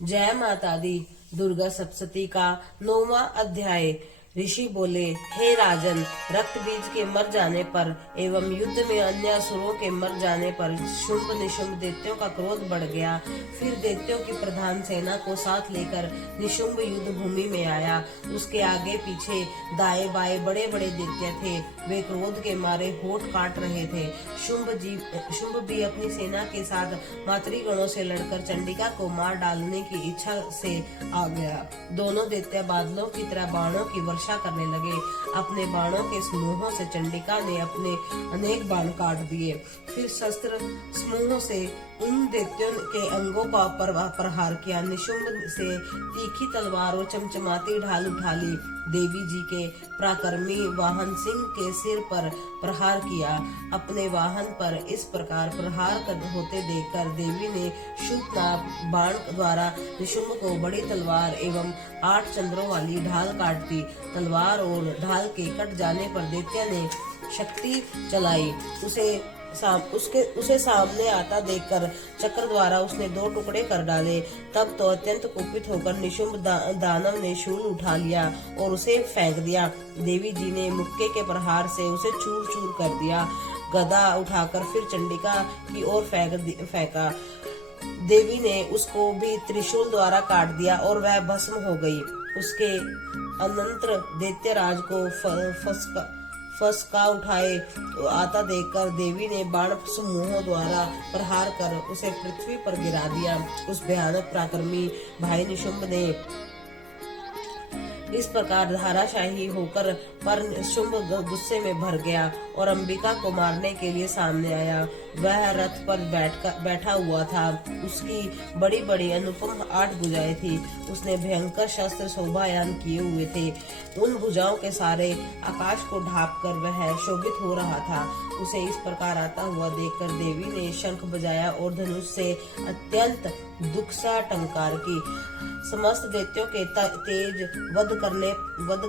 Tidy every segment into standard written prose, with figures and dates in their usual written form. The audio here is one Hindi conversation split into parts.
जय माता दी। दुर्गा सप्तशती का 9वां अध्याय। ऋषि बोले, हे राजन, रक्त बीज के मर जाने पर एवं युद्ध में अन्य असुरों के मर जाने पर शुंभ निशुंभ दैत्यों का क्रोध बढ़ गया। फिर दैत्यों की प्रधान सेना को साथ लेकर निशुंभ युद्ध भूमि में आया। उसके आगे पीछे दाएं बाएं बड़े बड़े दैत्य थे। वे क्रोध के मारे होठ काट रहे थे। शुंभ भी अपनी सेना के साथ मातृगणों से लड़कर चंडिका को मार डालने की इच्छा से आ गया। दोनों दैत्य बादलों की तरह बाणों की वर्षा करने लगे। अपने बाणों के समूहों से चंडिका ने अपने अनेक बाण काट दिए। फिर शस्त्र समूहों से उन दैत्यों के अंगों का प्रहार किया। निशुंभ से तीखी तलवार और चमचमाती ढाल उठा ली। देवी जी के पराक्रमी वाहन सिंह के सिर पर प्रहार किया। अपने वाहन पर इस प्रकार प्रहार होते देखकर देवी ने शूलनाग बाण द्वारा निशुंभ को बड़ी तलवार एवं 8 चंद्रों वाली ढाल काट दी। तलवार और ढाल के कट जाने पर दैत्य ने शक्ति चलाई। उसे सामने आता देखकर चक्र द्वारा उसने 2 टुकड़े कर डाले। तब तो अत्यंत कुपित होकर निशुंभ दानव ने शूल उठा लिया और उसे फेंक दिया। देवी जी ने मुक्के के प्रहार से उसे चूर चूर कर दिया। गदा उठाकर फिर चंडिका की ओर फेंका। देवी ने उसको भी त्रिशूल द्वारा काट दिया और वह भस्म हो गई। उसके अनंतर दैत्यराज को फसका उठाए तो आता देखकर देवी ने बाण समूहों द्वारा प्रहार कर उसे पृथ्वी पर गिरा दिया। उस भयानक पराक्रमी भाई निशुंभ ने इस प्रकार धाराशाही होकर पर शुंभ गुस्से में भर गया और अंबिका को मारने के लिए सामने आया। वह रथ पर बैठा हुआ था। उसकी बड़ी बड़ी अनुपम 8 भुजाएं थी। उसने भयंकर शस्त्र शोभायान किए हुए थे। उन भुजाओं के सारे आकाश को ढांप कर वह शोभित हो रहा था। उसे इस प्रकार आता हुआ देखकर देवी ने शंख बजाया और धनुष से अत्यंत दुख सा टंकार की। समस्त दैत्यों के तेज वध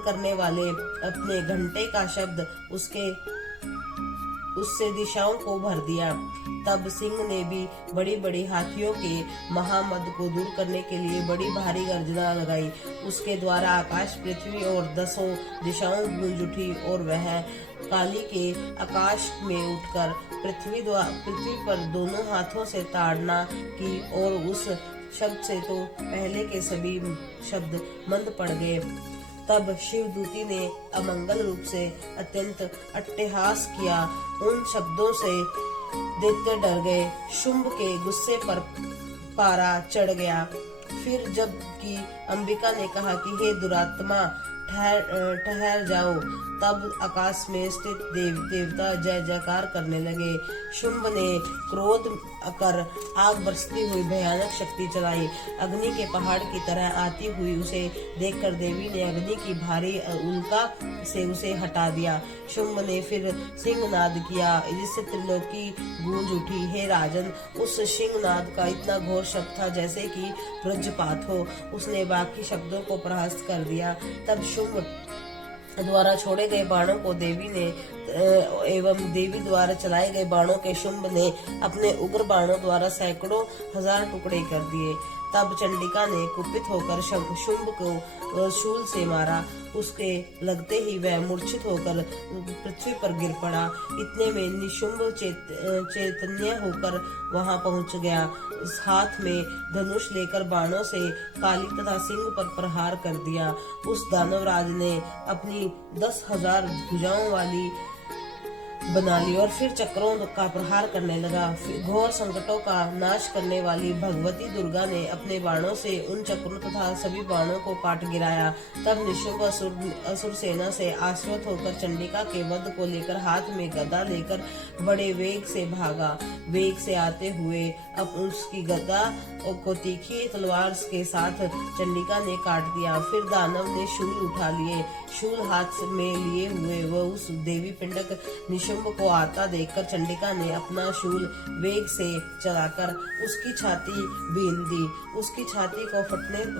करने वाले अपने घंटे का शब्द उससे दिशाओं को भर दिया। तब सिंह ने भी बड़ी बड़ी हाथियों के महामद को दूर करने के लिए बड़ी भारी गर्जना लगाई। उसके द्वारा आकाश पृथ्वी और 10 दिशाओं गूंज उठी और वह काली के आकाश में उठकर पृथ्वी पर दोनों हाथों से ताड़ना की और उस शब्द से तो पहले के सभी शब्द मंद पड़ गए। तब शिवदूती ने अमंगल रूप से अत्यंत अट्टहास किया। उन शब्दों से दैत्य डर गए। शुंभ के गुस्से पर पारा चढ़ गया। फिर जब कि अंबिका ने कहा कि हे दुरात्मा, ठहर जाओ, तब आकाश में स्थित देवता जय जयकार करने लगे। शुंभ ने क्रोध कर आग बरसती हुई भयानक शक्ति चलाई। अग्नि के पहाड़ की तरह आती हुई उसे देखकर देवी ने अग्नि की भारी उल्का से उसे हटा दिया। शुंभ ने फिर सिंहनाद किया, जिससे त्रिलोकी गूंज उठी। हे राजन, उस सिंहनाद का इतना घोर शब्द था जैसे कि वज्रपात हो। उसने बाकी शब्दों को परास्त कर दिया। तब शुंभ द्वारा छोड़े गए बाणों को देवी ने एवं देवी द्वारा चलाए गए बाणों के शुंभ ने अपने उग्र बाणों द्वारा सैकड़ों हजार टुकड़े कर दिए। तब चंडिका ने कुपित होकर शुंभ को शूल से मारा। उसके लगते ही वह मूर्छित होकर पृथ्वी पर गिर पड़ा। इतने में निशुंभ चैतन्य होकर वहां पहुंच गया। इस हाथ में धनुष लेकर बाणों से काली तथा सिंह पर प्रहार कर दिया। उस दानवराज ने अपनी 10,000 भुजाओं वाली बना ली और फिर चक्रों का प्रहार करने लगा। घोर संकटों का नाश करने वाली भगवती दुर्गा ने अपने बाणों से उन चक्रों तथा सभी बाणों को काट गिराया। तब निशुंभ असुर सेना से आश्वत होकर चंडिका के वध को लेकर हाथ में गदा लेकर बड़े वेग से भागा। वेग से आते हुए अब उसकी गदा को तीखी तलवार के साथ चंडिका ने काट दिया। फिर दानव ने शूल उठा लिए। शूल हाथ में लिए हुए वह उस देवी पिंडक निशुंभ शुंभ को आता देखकर चंडिका ने अपना शूल वेग से चलाकर उसकी छाती बीन दी। उसकी छाती को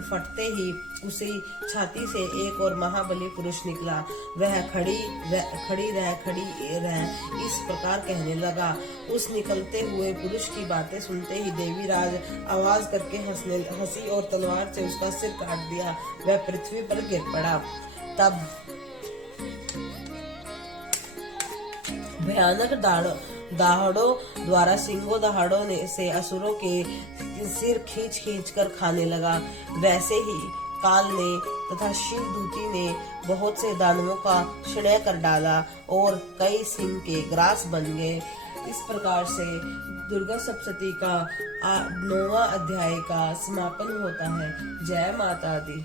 फटते ही उसी छाती से एक और महाबली पुरुष निकला। वह खड़ी रह इस प्रकार कहने लगा। उस निकलते हुए पुरुष की बातें सुनते ही देवीराज आवाज करके हंसी और तलवार से उसका सिर काट दिया। वह पृथ्वी पर गिर पड़ा। तब भयानक दहाड़ों द्वारा सिंहों दहाड़ों से असुरों के सिर खींच कर खाने लगा। वैसे ही काल ने तथा शिव दूती ने बहुत से दानवों का क्षय कर डाला और कई सिंह के ग्रास बन गए। इस प्रकार से दुर्गा सप्तशती का 9वां अध्याय का समापन होता है। जय माता दी।